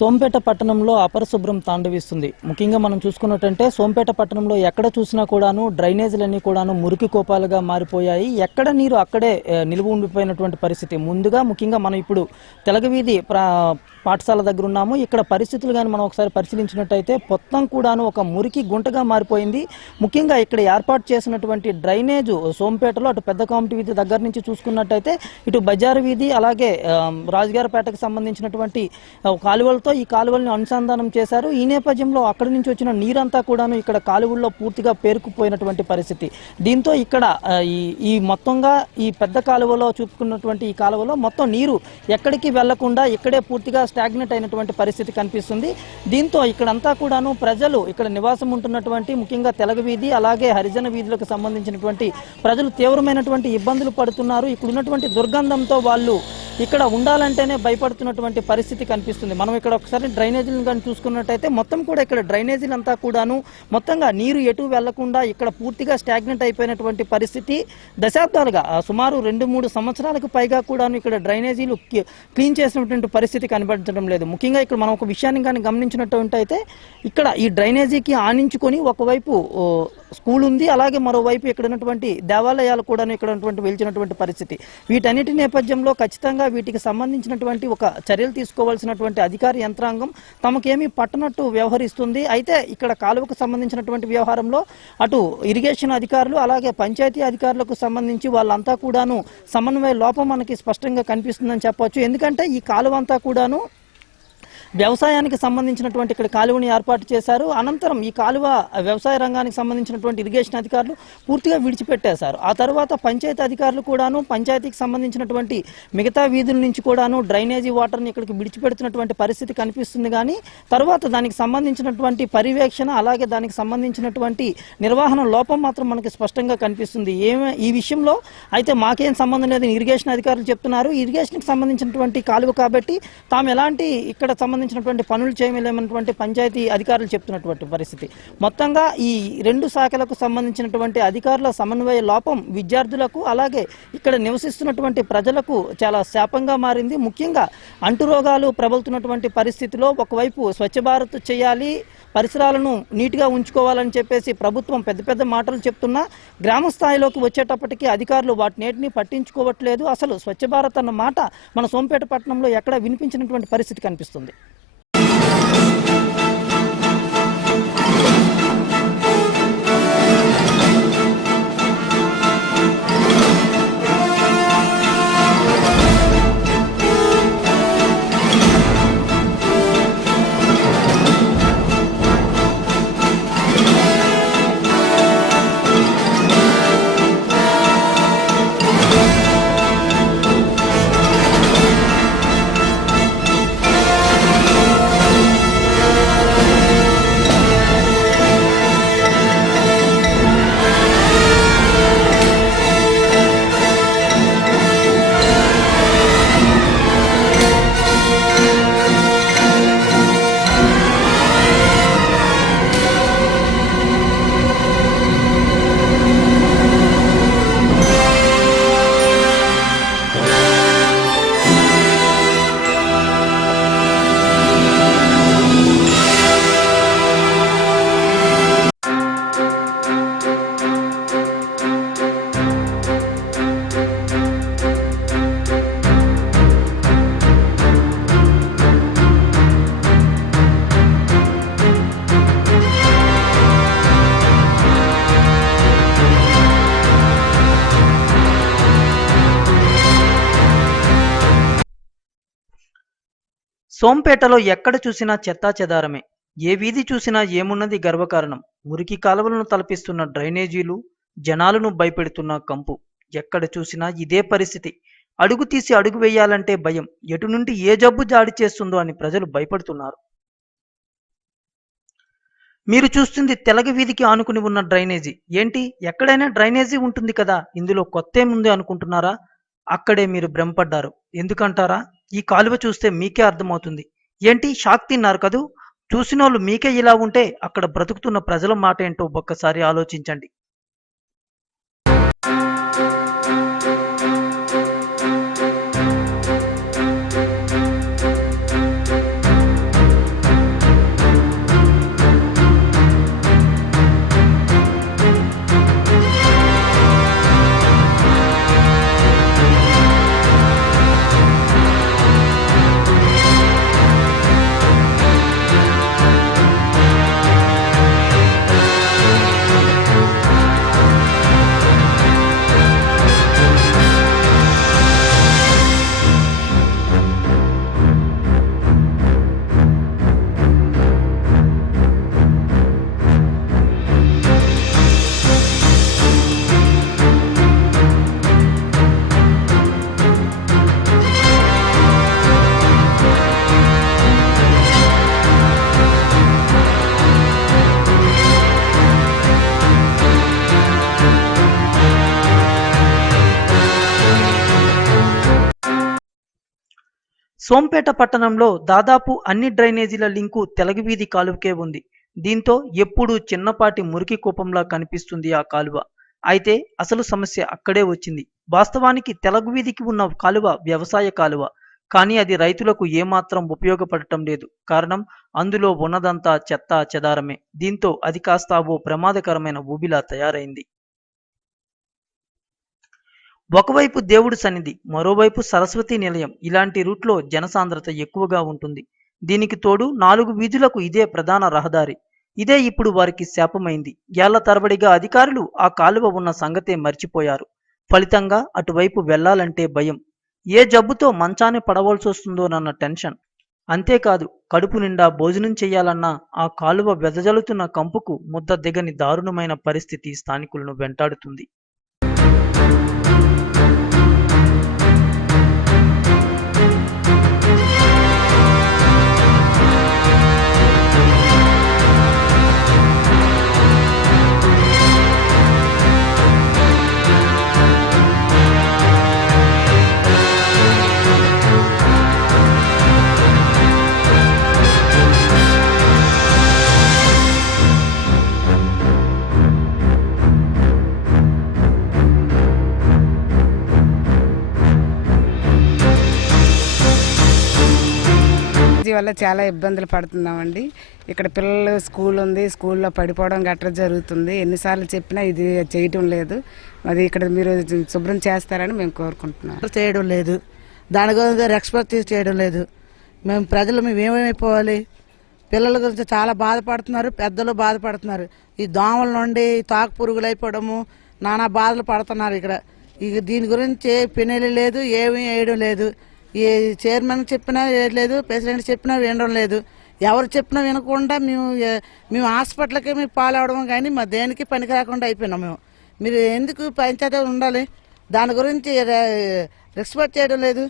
సోంపేట పట్టణంలో అపరిశుభ్రం తాండవిస్తుంది. ముఖ్యంగా మనం చూసుకున్నట్టంటే సోంపేట పట్టణంలో ఎక్కడ చూసినా కూడాను డ్రైనేజీలన్నీ కూడాను మురికి కోపాలుగా మారిపోయాయి. ఎక్కడ నీరు అక్కడే నిలువ ఉండిపోయినటువంటి పరిస్థితి. ముందుగా ముఖ్యంగా మనం ఇప్పుడు తెలగవీధి పాఠశాల దగ్గర ఉన్నాము. ఇక్కడ పరిస్థితులు కానీ మనం ఒకసారి పరిశీలించినట్టయితే మొత్తం కూడాను ఒక మురికి గుంటగా మారిపోయింది. ముఖ్యంగా ఇక్కడ ఏర్పాటు చేసినటువంటి డ్రైనేజు సోంపేటలో అటు పెద్ద కామిటి వీధి దగ్గర నుంచి చూసుకున్నట్టయితే ఇటు బజారు వీధి అలాగే రాజుగారిపేటకు సంబంధించినటువంటి కాలువలతో ఈ కాలువల్ని అనుసంధానం చేశారు. ఈ నేపథ్యంలో అక్కడి నుంచి వచ్చిన నీరంతా కూడాను ఇక్కడ కాలువల్లో పూర్తిగా పేరుకుపోయినటువంటి పరిస్థితి. దీంతో ఇక్కడ ఈ మొత్తంగా ఈ పెద్ద కాలువలో చూసుకున్నటువంటి ఈ కాలువలో మొత్తం నీరు ఎక్కడికి వెళ్లకుండా ఇక్కడే పూర్తిగా స్టాగ్నెట్ అయినటువంటి పరిస్థితి కనిపిస్తుంది. దీంతో ఇక్కడంతా కూడాను ప్రజలు ఇక్కడ నివాసం ఉంటున్నటువంటి ముఖ్యంగా తెలగవీధి అలాగే హరిజన వీధులకు సంబంధించినటువంటి ప్రజలు తీవ్రమైనటువంటి ఇబ్బందులు పడుతున్నారు. ఇక్కడ ఉన్నటువంటి దుర్గంధంతో వాళ్ళు ఇక్కడ ఉండాలంటేనే భయపడుతున్నటువంటి పరిస్థితి కనిపిస్తుంది. మనం ఇక్కడ ఒకసారి డ్రైనేజీలను కానీ చూసుకున్నట్టయితే మొత్తం కూడా ఇక్కడ డ్రైనేజీలు అంతా కూడాను మొత్తంగా నీరు ఎటు వెళ్లకుండా ఇక్కడ పూర్తిగా స్టాగ్నెంట్ అయిపోయినటువంటి పరిస్థితి. దశాబ్దాలుగా సుమారు 2-3 సంవత్సరాలకు పైగా కూడాను ఇక్కడ డ్రైనేజీలు క్లీన్ చేసినటువంటి పరిస్థితి కనబడటం లేదు. ముఖ్యంగా ఇక్కడ మనం ఒక విషయాన్ని కానీ గమనించినట్టయితే ఇక్కడ ఈ డ్రైనేజీకి ఆనించుకొని ఒకవైపు స్కూల్ ఉంది, అలాగే మరోవైపు ఇక్కడ ఉన్నటువంటి దేవాలయాలు కూడా ఇక్కడ ఉన్నటువంటి వెళ్చినటువంటి పరిస్థితి. వీటన్నిటి నేపథ్యంలో ఖచ్చితంగా వీటికి సంబంధించినటువంటి ఒక చర్యలు తీసుకోవాల్సినటువంటి అధికార యంత్రాంగం తమకేమీ పట్టనట్టు వ్యవహరిస్తుంది. అయితే ఇక్కడ కాలువకు సంబంధించినటువంటి వ్యవహారంలో అటు ఇరిగేషన్ అధికారులు అలాగే పంచాయతీ అధికారులకు సంబంధించి వాళ్ళంతా కూడాను సమన్వయ లోపం మనకి స్పష్టంగా కనిపిస్తుందని చెప్పవచ్చు. ఎందుకంటే ఈ కాలువ అంతా కూడాను వ్యవసాయానికి సంబంధించినటువంటి ఇక్కడ కాలువని ఏర్పాటు చేశారు. అనంతరం ఈ కాలువ వ్యవసాయ రంగానికి సంబంధించినటువంటి ఇరిగేషన్ అధికారులు పూర్తిగా విడిచిపెట్టేశారు. ఆ తర్వాత పంచాయతీ అధికారులు కూడాను పంచాయతీకి సంబంధించినటువంటి మిగతా వీధుల నుంచి కూడాను డ్రైనేజీ వాటర్ని ఇక్కడికి విడిచిపెడుతున్నటువంటి పరిస్థితి కనిపిస్తుంది. కానీ తర్వాత దానికి సంబంధించినటువంటి పర్యవేక్షణ అలాగే దానికి సంబంధించినటువంటి నిర్వహణ లోపం మాత్రం మనకి స్పష్టంగా కనిపిస్తుంది. ఈ విషయంలో అయితే మాకేం సంబంధం లేదని ఇరిగేషన్ అధికారులు చెప్తున్నారు. ఇరిగేషన్కి సంబంధించినటువంటి కాలువ కాబట్టి తాము ఎలాంటి ఇక్కడ సంబంధించినటువంటి పనులు చేయలేమన్నటువంటి పంచాయతీ అధికారులు చెప్తున్నటువంటి పరిస్థితి. మొత్తంగా ఈ 2 శాఖలకు సంబంధించినటువంటి అధికారుల సమన్వయ లోపం విద్యార్థులకు అలాగే ఇక్కడ నివసిస్తున్నటువంటి ప్రజలకు చాలా శాపంగా మారింది. ముఖ్యంగా అంటురోగాలు ప్రబలుతున్నటువంటి పరిస్థితిలో ఒకవైపు స్వచ్ఛ భారత్ చేయాలి, పరిసరాలను నీట్గా ఉంచుకోవాలని చెప్పేసి ప్రభుత్వం పెద్ద పెద్ద మాటలు చెప్తున్నా గ్రామ స్థాయిలోకి వచ్చేటప్పటికీ అధికారులు వాటినేటిని పట్టించుకోవట్లేదు. అసలు స్వచ్ఛ భారత్ అన్న మాట మన సోంపేట పట్టణంలో ఎక్కడ వినిపించినటువంటి పరిస్థితి కనిపిస్తుంది. సోంపేటలో ఎక్కడ చూసినా చెత్తాచెదారమే. ఏ వీధి చూసినా ఏమున్నది గర్వకారణం. మురికి కాలువలను తలపిస్తున్న డ్రైనేజీలు, జనాలను భయపెడుతున్న కంపు. ఎక్కడ చూసినా ఇదే పరిస్థితి. అడుగు తీసి అడుగు వేయాలంటే భయం. ఎటు నుండి ఏ జబ్బు జాడి చేస్తుందో అని ప్రజలు భయపడుతున్నారు. మీరు చూస్తుంది తెలగ వీధికి ఆనుకుని ఉన్న డ్రైనేజీ. ఏంటి, ఎక్కడైనా డ్రైనేజీ ఉంటుంది కదా, ఇందులో కొత్తేముంది అనుకుంటున్నారా? అక్కడే మీరు భ్రమపడ్డారు. ఎందుకంటారా? ఈ కాలువ చూస్తే మీకే అర్థమవుతుంది. ఏంటి, షాక్ తిన్నారు కదూ? చూసినోళ్ళు మీకే ఇలా ఉంటే అక్కడ బ్రతుకుతున్న ప్రజల మాట ఏంటో ఒక్కసారి ఆలోచించండి. సోంపేట పట్టణంలో దాదాపు అన్ని డ్రైనేజీల లింకు తెలగవీధి కాలువకే ఉంది. దీంతో ఎప్పుడూ చిన్నపాటి మురికి కూపంలా కనిపిస్తుంది ఆ కాలువ. అయితే అసలు సమస్య అక్కడే వచ్చింది. వాస్తవానికి తెలగవీధికి ఉన్న కాలువ వ్యవసాయ కాలువ. కానీ అది రైతులకు ఏమాత్రం ఉపయోగపడటం లేదు. కారణం, అందులో ఉన్నదంతా చెత్తా చెదారమే. దీంతో అది కాస్త ఓ ప్రమాదకరమైన ఊబిలా తయారైంది. ఒకవైపు దేవుడి సన్నిధి, మరోవైపు సరస్వతి నిలయం. ఇలాంటి రూట్లో జనసాంద్రత ఎక్కువగా ఉంటుంది. దీనికి తోడు 4 వీధులకు ఇదే ప్రధాన రహదారి. ఇదే ఇప్పుడు వారికి శాపమైంది. ఏళ్ల తరబడిగా అధికారులు ఆ కాలువ ఉన్న సంగతే మర్చిపోయారు. ఫలితంగా అటువైపు వెళ్లాలంటే భయం. ఏ జబ్బుతో మంచాన్ని పడవలసొస్తుందోనన్న టెన్షన్. అంతేకాదు, కడుపు నిండా భోజనం చెయ్యాలన్నా ఆ కాలువ వెదజల్లుతున్న కంపుకు ముద్ద దిగని దారుణమైన పరిస్థితి స్థానికులను వెంటాడుతుంది. వల్ల చాలా ఇబ్బందులు పడుతున్నామండి. ఇక్కడ పిల్లలు స్కూల్ ఉంది, స్కూల్లో పడిపోవడం గట్రా జరుగుతుంది. ఎన్నిసార్లు చెప్పినా ఇది చేయటం లేదు. అది ఇక్కడ మీరు శుభ్రం చేస్తారని మేము కోరుకుంటున్నాం. చేయడం లేదు, దాని గురించి రెస్పెక్ట్ చేయడం లేదు. మేము ప్రజలు ఏమైపోవాలి? పిల్లల గురించి చాలా బాధపడుతున్నారు, పెద్దలు బాధపడుతున్నారు. ఈ దోమల నుండి తాకు పురుగులు అయిపోవడము, నానా బాధలు పడుతున్నారు ఇక్కడ. ఇక దీని గురించి పిన్నెలు లేదు, ఏమీ వేయడం లేదు. ఈ చైర్మన్ చెప్పినా లేదు, ప్రెసిడెంట్ చెప్పినా వినడం లేదు. ఎవరు చెప్పినా వినకుండా మేము హాస్పిటల్కి మేము పాలవడం కానీ మా దేనికి పనికి రాకుండా అయిపోయినాం మేము. మీరు ఎందుకు పంచాయతీ ఉండాలి? దాని గురించి రెస్పెక్ట్ చేయడం లేదు.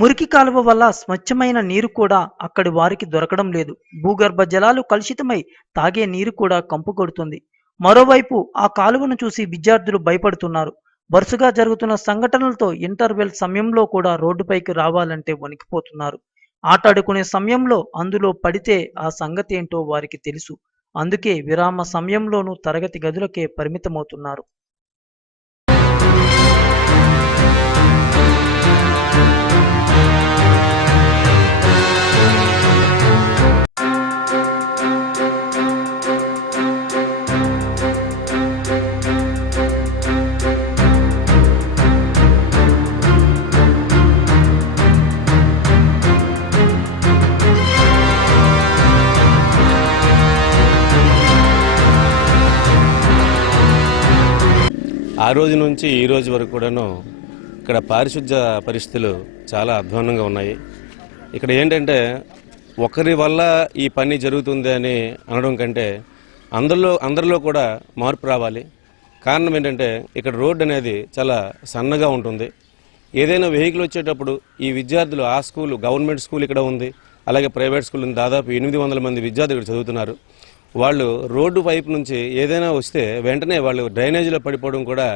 మురికి కాలువ వల్ల స్వచ్ఛమైన నీరు కూడా అక్కడి వారికి దొరకడం లేదు. భూగర్భ జలాలు కలుషితమై తాగే నీరు కూడా కంపు కొడుతుంది. మరోవైపు ఆ కాలువను చూసి విద్యార్థులు భయపడుతున్నారు. వరుసగా జరుగుతున్న సంఘటనలతో ఇంటర్వెల్ సమయంలో కూడా రోడ్డుపైకి రావాలంటే వణికిపోతున్నారు. ఆటాడుకునే సమయంలో అందులో పడితే ఆ సంగతి ఏంటో వారికి తెలుసు. అందుకే విరామ సమయంలోనూ తరగతి గదులకే పరిమితమవుతున్నారు. ఆ రోజు నుంచి ఈ రోజు వరకు కూడాను ఇక్కడ పారిశుద్ధ్య పరిస్థితులు చాలా అధ్వాన్నంగా ఉన్నాయి. ఇక్కడ ఏంటంటే ఒకరి వల్ల ఈ పని జరుగుతుంది అని అనడం కంటే అందరిలో కూడా మార్పు రావాలి. కారణం ఏంటంటే ఇక్కడ రోడ్డు అనేది చాలా సన్నగా ఉంటుంది. ఏదైనా వెహికల్ వచ్చేటప్పుడు ఈ విద్యార్థులు ఆ స్కూల్ గవర్నమెంట్ స్కూల్ ఇక్కడ ఉంది, అలాగే ప్రైవేట్ స్కూల్ ఉంది. దాదాపు 800 మంది విద్యార్థులు ఇక్కడ చదువుతున్నారు. వాళ్ళు రోడ్డు వైపు నుంచి ఏదైనా వస్తే వెంటనే వాళ్ళు డ్రైనేజీలో పడిపోవడం కూడా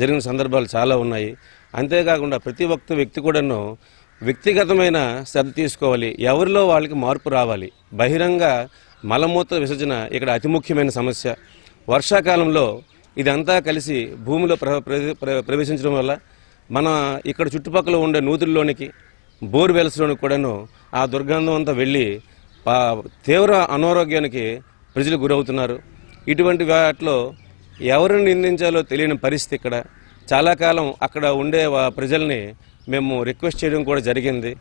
జరిగిన సందర్భాలు చాలా ఉన్నాయి. అంతేకాకుండా ప్రతి ఒక్క వ్యక్తి కూడాను వ్యక్తిగతమైన శ్రద్ధ తీసుకోవాలి. ఎవరిలో వాళ్ళకి మార్పు రావాలి. బహిరంగ మలమూత్ర విసర్జన ఇక్కడ అతి ముఖ్యమైన సమస్య. వర్షాకాలంలో ఇదంతా కలిసి భూమిలో ప్రవేశించడం వల్ల మన ఇక్కడ చుట్టుపక్కల ఉండే నూతుల్లోనికి బోర్వెల్స్లోనికి కూడాను ఆ దుర్గంధం అంతా వెళ్ళి తీవ్ర అనారోగ్యానికి ప్రజలు గురవుతున్నారు. ఇటువంటి వాటిలో ఎవరిని నిందించాలో తెలియని పరిస్థితి ఇక్కడ. చాలా కాలం అక్కడ ఉండే ప్రజల్ని మేము రిక్వెస్ట్ చేయడం కూడా జరిగింది.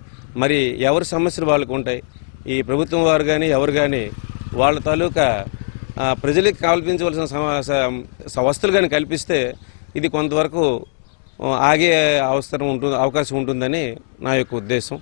మరి ఎవరి సమస్యలు వాళ్ళకు ఉంటాయి. ఈ ప్రభుత్వం వారు కానీ ఎవరు కానీ వాళ్ళ తాలూకా ప్రజలకు కల్పించవలసిన వస్తువులు కానీ కల్పిస్తే ఇది కొంతవరకు ఆగే అవకాశం ఉంటుందని నా యొక్క ఉద్దేశం.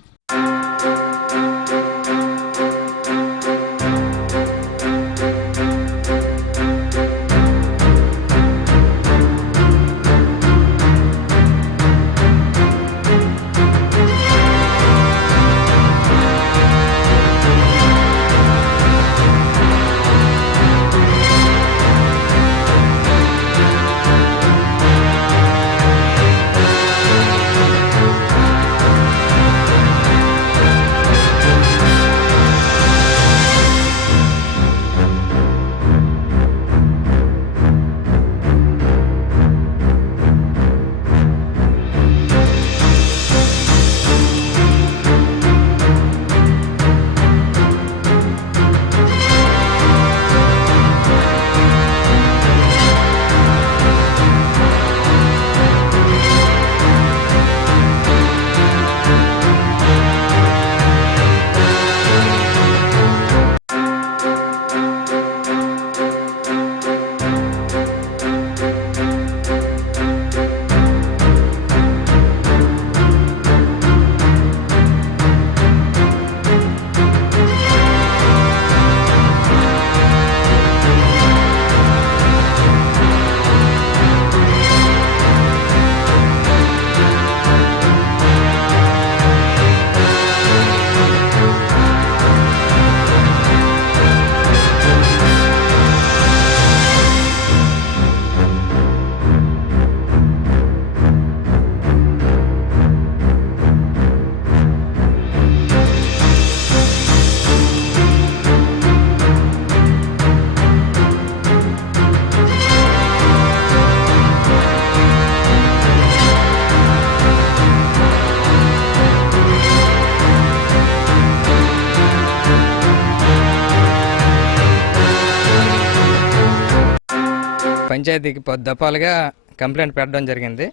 పంచాయతీకి దఫాలుగా కంప్లైంట్ పెట్టడం జరిగింది.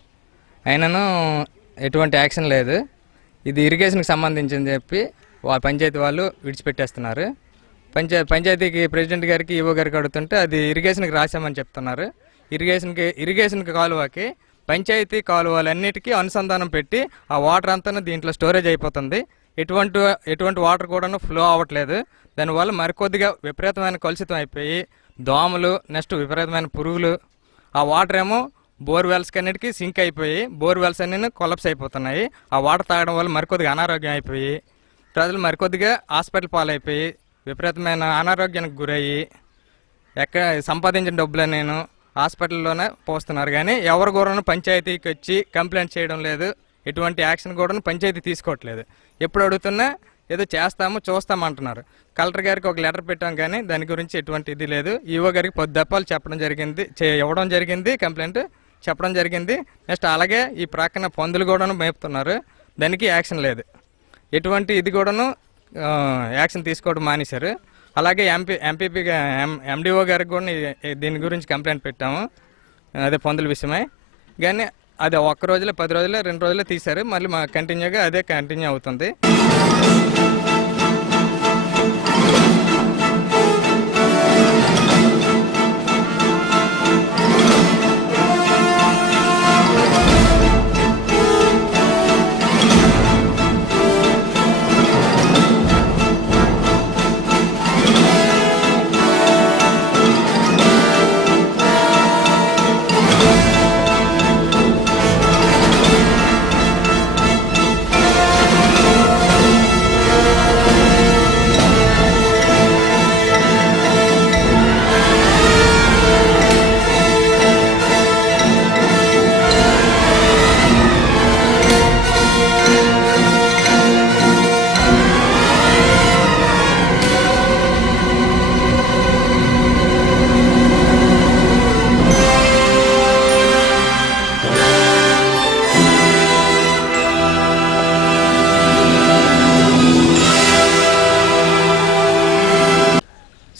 అయినను ఎటువంటి యాక్షన్ లేదు. ఇది ఇరిగేషన్కి సంబంధించింది చెప్పి పంచాయతీ వాళ్ళు విడిచిపెట్టేస్తున్నారు. పంచాయతీకి ప్రెసిడెంట్ గారికి ఈవో గారికి అడుగుతుంటే అది ఇరిగేషన్కి రాశామని చెప్తున్నారు. ఇరిగేషన్కి కాలువకి పంచాయతీ కాలువలన్నిటికీ అనుసంధానం పెట్టి ఆ వాటర్ అంతా దీంట్లో స్టోరేజ్ అయిపోతుంది. ఎటువంటి వాటర్ కూడా ఫ్లో అవ్వట్లేదు. దానివల్ల మరికొద్దిగా విపరీతమైన కలుషితం అయిపోయి దోమలు, నెక్స్ట్ విపరీతమైన పురుగులు, ఆ వాటర్ ఏమో బోర్వెల్స్కి అన్నిటికీ సింక్ అయిపోయి బోర్వెల్స్ అన్నీ కొలప్స్ అయిపోతున్నాయి. ఆ వాటర్ తాగడం వల్ల మరికొద్దిగా అనారోగ్యం అయిపోయి ప్రజలు మరికొద్దిగా హాస్పిటల్ పాలైపోయి విపరీతమైన అనారోగ్యానికి గురయ్యి ఎక్కడ సంపాదించిన డబ్బులు నేను హాస్పిటల్లోనే పోస్తున్నారు. కానీ ఎవరు కూడా పంచాయతీకి వచ్చి కంప్లైంట్ చేయడం లేదు. ఎటువంటి యాక్షన్ కూడా పంచాయతీ తీసుకోవట్లేదు. ఎప్పుడు అడుగుతున్నా ఏదో చూస్తామంటున్నారు. కలెక్టర్ గారికి ఒక లెటర్ పెట్టాం కానీ దాని గురించి ఎటువంటి ఇది లేదు. ఈవో గారికి పొద్దుదప్పాలు ఇవ్వడం జరిగింది, కంప్లైంట్ చెప్పడం జరిగింది. నెక్స్ట్ అలాగే ఈ ప్రక్కన పందులు కూడాను మేపుతున్నారు. దానికి యాక్షన్ లేదు. ఎటువంటి ఇది కూడాను యాక్షన్ తీసుకోవడం మానేశారు. అలాగే ఎండిఓ గారికి కూడా దీని గురించి కంప్లైంట్ పెట్టాము, అదే పందుల విషయమై. కానీ అది 1 రోజులో 10 రోజుల్లో 2 రోజుల్లో తీశారు. మళ్ళీ మా కంటిన్యూగా అదే కంటిన్యూ అవుతుంది.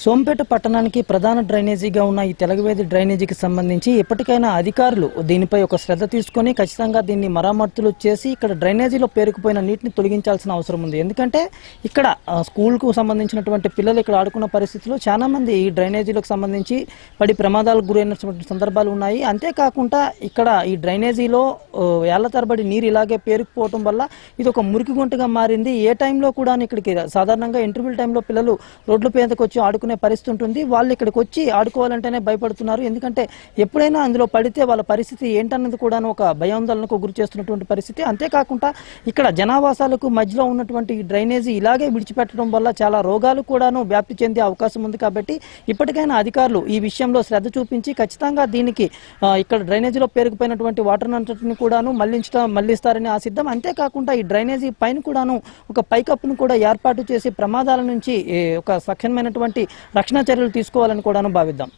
సోంపేట పట్టణానికి ప్రధాన డ్రైనేజీగా ఉన్న ఈ తెలగవేది డ్రైనేజీకి సంబంధించి ఎప్పటికైనా అధికారులు దీనిపై ఒక శ్రద్ధ తీసుకొని ఖచ్చితంగా దీన్ని మరమ్మతులు చేసి ఇక్కడ డ్రైనేజీలో పేరుకుపోయిన నీటిని తొలగించాల్సిన అవసరం ఉంది. ఎందుకంటే ఇక్కడ స్కూల్కు సంబంధించినటువంటి పిల్లలు ఇక్కడ ఆడుకున్న పరిస్థితుల్లో చాలా మంది ఈ డ్రైనేజీలకు సంబంధించి పడి ప్రమాదాలకు గురైనటువంటి సందర్భాలు ఉన్నాయి. అంతేకాకుండా ఇక్కడ ఈ డ్రైనేజీలో ఏళ్ల తరబడి నీరు ఇలాగే పేరుకుపోవడం వల్ల ఇది ఒక మురికి గుంటగా మారింది. ఏ టైంలో కూడా ఇక్కడికి సాధారణంగా ఇంటర్వ్యూల టైంలో పిల్లలు రోడ్ల పేదకు వచ్చి ఆడుకునే పరిస్థితి ఉంటుంది. వాళ్ళు ఇక్కడికి వచ్చి ఆడుకోవాలంటేనే భయపడుతున్నారు. ఎందుకంటే ఎప్పుడైనా అందులో పడితే వాళ్ళ పరిస్థితి ఏంటన్నది కూడా ఒక భయాందోళనకు గురి చేస్తున్నటువంటి పరిస్థితి. అంతేకాకుండా ఇక్కడ జనావాసాలకు మధ్యలో ఉన్నటువంటి డ్రైనేజీ ఇలాగే విడిచిపెట్టడం వల్ల చాలా రోగాలు కూడాను వ్యాప్తి చెందే అవకాశం ఉంది. కాబట్టి ఇప్పటికైనా అధికారులు ఈ విషయంలో శ్రద్ధ చూపించి ఖచ్చితంగా దీనికి ఇక్కడ డ్రైనేజీలో పేరుకుపోయినటువంటి వాటర్ అంతటిని కూడాను మళ్లిస్తారని ఆశిద్దాం. అంతేకాకుండా ఈ డ్రైనేజీ పైన కూడాను ఒక పైకప్పును కూడా ఏర్పాటు చేసి ప్రమాదాల నుంచి ఒక సఖ్యమైనటువంటి రక్షణ చర్యలు తీసుకోవాలని కూడాను భావిద్దాం.